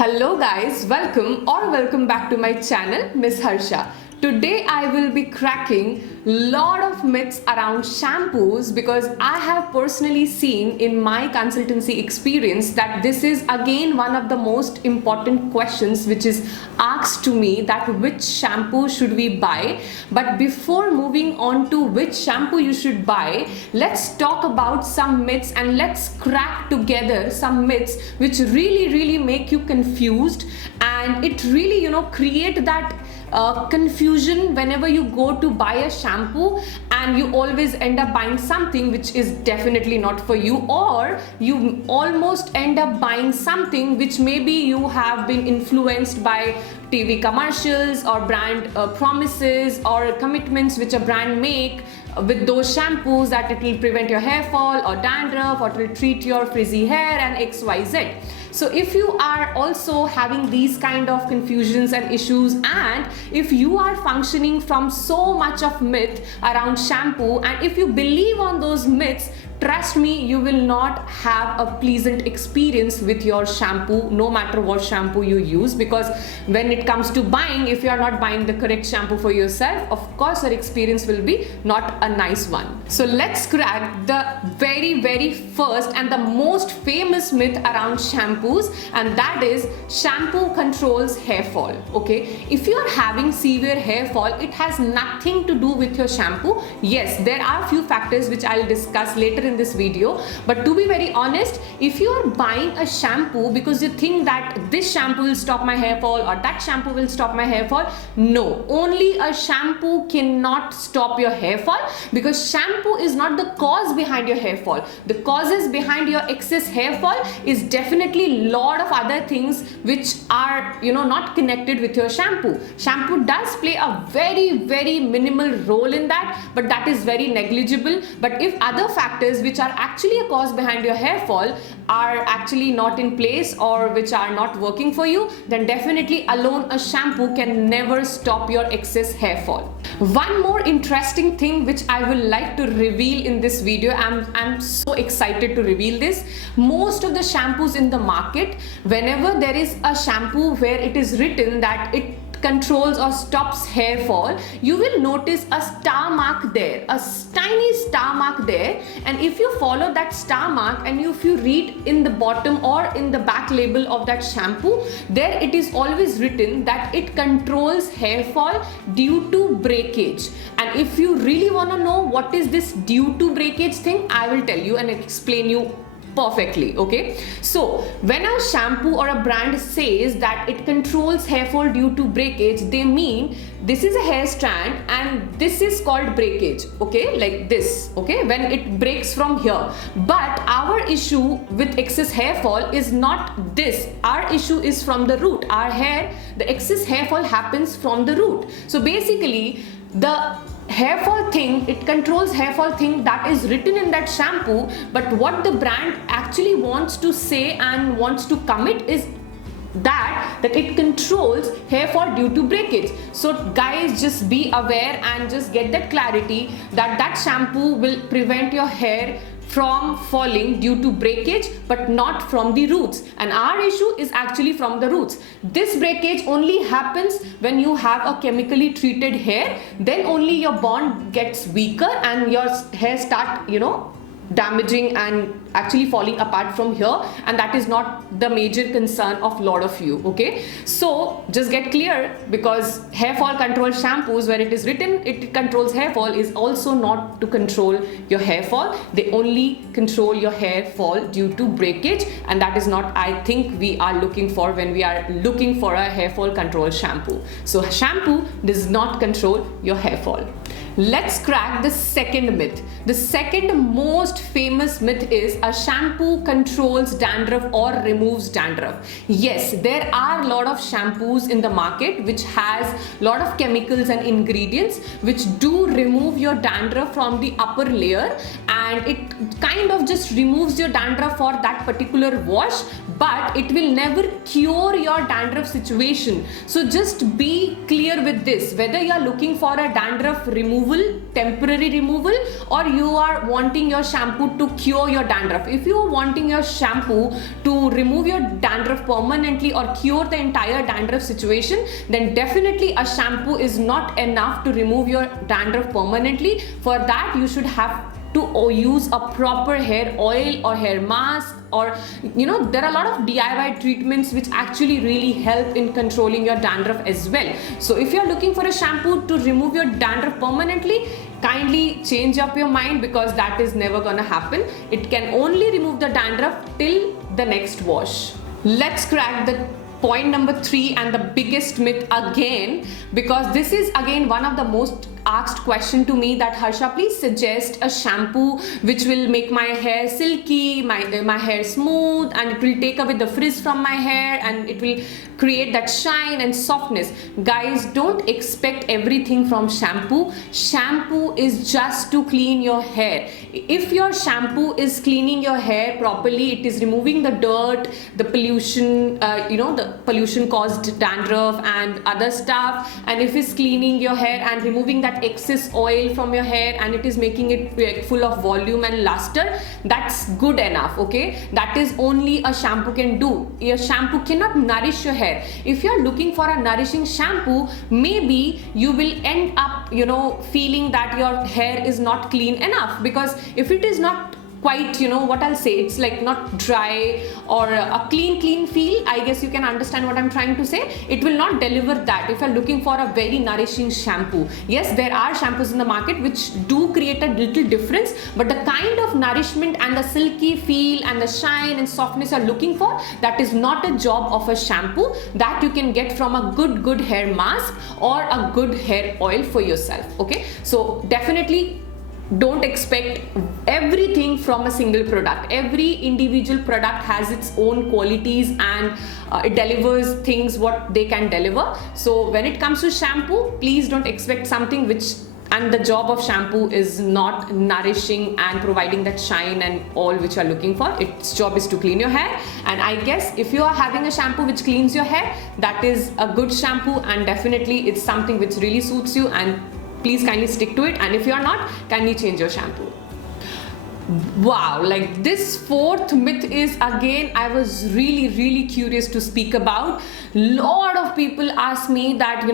Hello guys, welcome back to my channel, Miss Harsha. Today I will be cracking lot of myths around shampoos because I have personally seen in my consultancy experience that this is again one of the most important questions which is asked to me, that which shampoo should we buy. But before moving on to which shampoo you should buy, let's talk about some myths and let's crack together some myths which really make you confused, and it really create that confusion whenever you go to buy a shampoo and you always end up buying something which is definitely not for you, or you almost end up buying something which maybe you have been influenced by TV commercials or brand promises or commitments which a brand make with those shampoos, that it will prevent your hair fall or dandruff, or it will treat your frizzy hair and XYZ. So if you are also having these kind of confusions and issues, and if you are functioning from so much of myth around shampoo, and if you believe on those myths, trust me, you will not have a pleasant experience with your shampoo, no matter what shampoo you use. Because when it comes to buying, if you are not buying the correct shampoo for yourself, of course your experience will be not a nice one. So let's crack the very first and the most famous myth around shampoos, and that is shampoo controls hair fall. Okay, if you are having severe hair fall, it has nothing to do with your shampoo. Yes, there are few factors which I'll discuss later in this video, but to be very honest, if you are buying a shampoo because you think that this shampoo will stop my hair fall or that shampoo will stop my hair fall, no, only a shampoo cannot stop your hair fall, because shampoo is not the cause behind your hair fall. The causes behind your excess hair fall is definitely lot of other things which are not connected with your shampoo. Shampoo does play a very minimal role in that, but that is very negligible. But if other factors which are actually a cause behind your hair fall are actually not in place or which are not working for you, then definitely alone a shampoo can never stop your excess hair fall. One more interesting thing which I will like to reveal in this video, I'm so excited to reveal this. Most of the shampoos in the market, whenever there is a shampoo where it is written that it controls or stops hair fall, you will notice a star mark there, a tiny star mark there. And if you follow that star mark and if you read in the bottom or in the back label of that shampoo, there it is always written that it controls hair fall due to breakage. And if you really want to know what is this due to breakage thing, I will tell you and explain you perfectly. Okay, so when a shampoo or a brand says that it controls hair fall due to breakage, they mean this is a hair strand and this is called breakage. Okay, like this. Okay, when it breaks from here. But our issue with excess hair fall is not this. Our issue is from the root. Our hair, the excess hair fall happens from the root. So basically the hair fall thing, it controls hair fall thing, that is written in that shampoo, but what the brand actually wants to say and wants to commit is that it controls hair fall due to breakage. So guys, just be aware and just get that clarity that that shampoo will prevent your hair from falling due to breakage, but not from the roots. And our issue is actually from the roots. This breakage only happens when you have a chemically treated hair, then only your bond gets weaker and your hair start damaging and actually falling apart from here, and that is not the major concern of lot of you. Okay, so just get clear, because hair fall control shampoos where it is written it controls hair fall is also not to control your hair fall. They only control your hair fall due to breakage, and that is not, I think, we are looking for when we are looking for a hair fall control shampoo. So shampoo does not control your hair fall. Let's crack the second myth. The second most famous myth is a shampoo controls dandruff or removes dandruff. Yes, there are a lot of shampoos in the market which has a lot of chemicals and ingredients which do remove your dandruff from the upper layer, and it kind of just removes your dandruff for that particular wash, but it will never cure your dandruff situation. So just be clear with this. Whether you are looking for a dandruff removal removal, temporary removal, or you are wanting your shampoo to cure your dandruff. If you are wanting your shampoo to remove your dandruff permanently or cure the entire dandruff situation, then definitely a shampoo is not enough to remove your dandruff permanently. For that, you should have to use a proper hair oil or hair mask, or there are a lot of DIY treatments which actually really help in controlling your dandruff as well. So if you're looking for a shampoo to remove your dandruff permanently, kindly change up your mind, because that is never gonna happen. It can only remove the dandruff till the next wash. Let's crack the point number 3 and the biggest myth again, because this is again one of the most asked question to me, that Harsha, please suggest a shampoo which will make my hair silky, my hair smooth, and it will take away the frizz from my hair, and it will create that shine and softness. Guys, don't expect everything from shampoo. Shampoo is just to clean your hair. If your shampoo is cleaning your hair properly, it is removing the dirt, the pollution, the pollution caused dandruff and other stuff, and if it's cleaning your hair and removing that excess oil from your hair, and it is making it full of volume and luster, that's good enough. Okay, that is only a shampoo can do. Your shampoo cannot nourish your hair. If you're looking for a nourishing shampoo, maybe you will end up feeling that your hair is not clean enough, because if it is not quite, what I'll say, it's like not dry or a clean feel, I guess you can understand what I'm trying to say. It will not deliver that if you're looking for a very nourishing shampoo. Yes, there are shampoos in the market which do create a little difference, but the kind of nourishment and the silky feel and the shine and softness you're looking for, that is not a job of a shampoo. That you can get from a good hair mask or a good hair oil for yourself. Okay, so definitely don't expect everything from a single product. Every individual product has its own qualities, and it delivers things what they can deliver. So when it comes to shampoo, please don't expect something which, and the job of shampoo is not nourishing and providing that shine and all which you are looking for. Its job is to clean your hair, and I guess if you are having a shampoo which cleans your hair, that is a good shampoo, and definitely it's something which really suits you, and please kindly stick to it. And if you are not, kindly change your shampoo. Wow, like this 4th myth is again, I was really curious to speak about. Lot of people ask me that,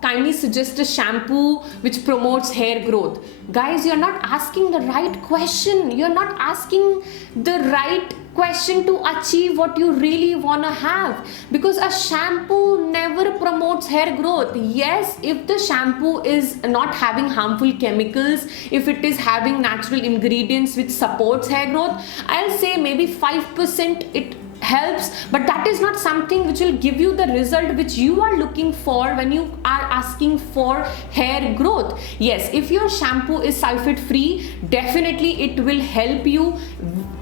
kindly suggest a shampoo which promotes hair growth. Guys, you're not asking the right question. You're not asking the right question to achieve what you really want to have, because a shampoo never promotes hair growth. Yes, if the shampoo is not having harmful chemicals, if it is having natural ingredients which supports hair growth, I'll say maybe 5% it helps, but that is not something which will give you the result which you are looking for when you are asking for hair growth. Yes, if your shampoo is sulfate free, definitely it will help you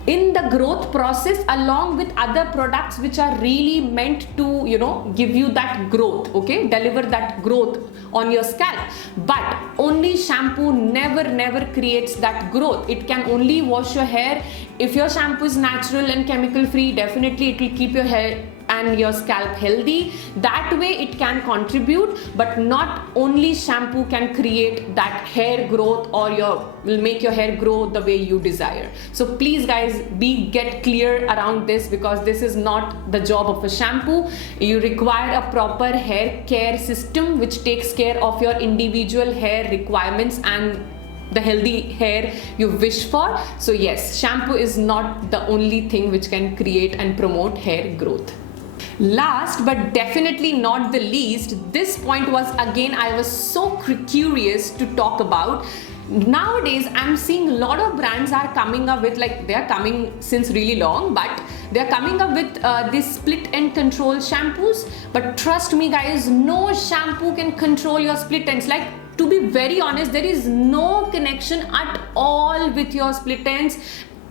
in the growth process, along with other products which are really meant to give you that growth, okay, deliver that growth on your scalp. But only shampoo never creates that growth. It can only wash your hair. If your shampoo is natural and chemical free, definitely it will keep your hair and your scalp healthy. That way it can contribute, but not only shampoo can create that hair growth or will make your hair grow the way you desire. So please guys, get clear around this, because this is not the job of a shampoo. You require a proper hair care system which takes care of your individual hair requirements and the healthy hair you wish for. So yes, shampoo is not the only thing which can create and promote hair growth. Last but definitely not the least, this point was again, I was so curious to talk about. Nowadays I'm seeing a lot of brands are coming up with, like, they are coming since really long, but they are coming up with this split end control shampoos. But trust me guys, no shampoo can control your split ends. Like, to be very honest, there is no connection at all with your split ends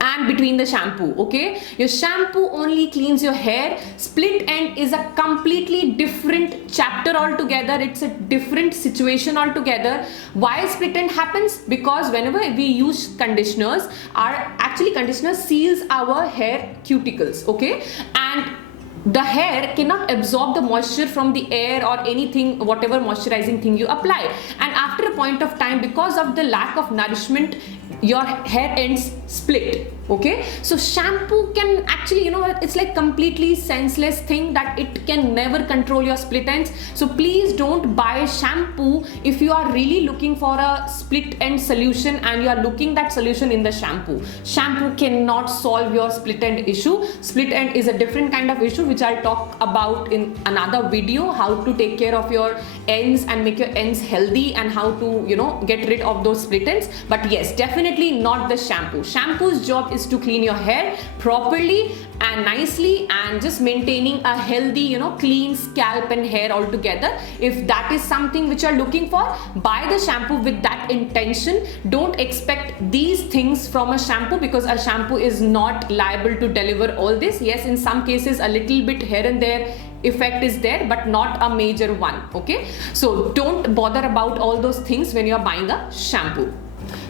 and between the shampoo. Okay, your shampoo only cleans your hair. Split end is a completely different chapter altogether. It's a different situation altogether. Why split end happens? Because whenever we use conditioners, conditioner seals our hair cuticles, okay, and the hair cannot absorb the moisture from the air or anything, whatever moisturizing thing you apply, and after after a point of time, because of the lack of nourishment, your hair ends split. Okay, so shampoo can actually, it's like completely senseless thing that it can never control your split ends. So please don't buy shampoo if you are really looking for a split end solution and you are looking that solution in the shampoo. Shampoo cannot solve your split end issue. Split end is a different kind of issue which I'll talk about in another video, how to take care of your ends and make your ends healthy and how to get rid of those split ends. But yes, definitely not the shampoo. Shampoo's job is to clean your hair properly and nicely and just maintaining a healthy clean scalp and hair altogether. If that is something which you're looking for, buy the shampoo with that intention. Don't expect these things from a shampoo, because a shampoo is not liable to deliver all this. Yes, in some cases a little bit here and there effect is there, but not a major one. Okay, so don't bother about all those things when you're buying a shampoo.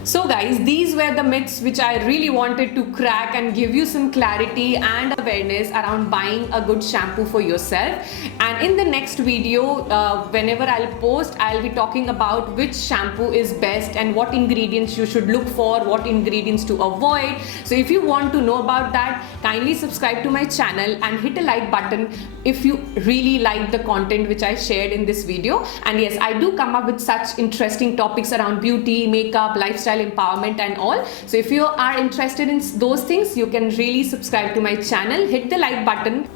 So guys, these were the myths which I really wanted to crack and give you some clarity and awareness around buying a good shampoo for yourself. And in the next video, whenever I'll post, I'll be talking about which shampoo is best and what ingredients you should look for, what ingredients to avoid. So if you want to know about that, kindly subscribe to my channel and hit a like button if you really like the content which I shared in this video. And yes, I do come up with such interesting topics around beauty, makeup, lifestyle empowerment and all. So if you are interested in those things, you can really subscribe to my channel, hit the like button,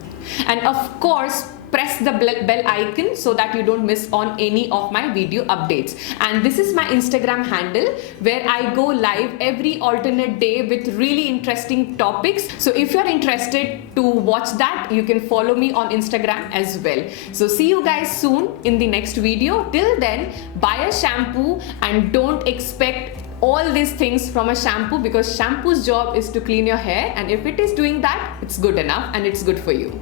and of course press the bell icon so that you don't miss on any of my video updates. And this is my Instagram handle where I go live every alternate day with really interesting topics. So if you're interested to watch that, you can follow me on Instagram as well. So see you guys soon in the next video. Till then, buy a shampoo and don't expect all these things from a shampoo, because shampoo's job is to clean your hair, and if it is doing that, it's good enough and it's good for you.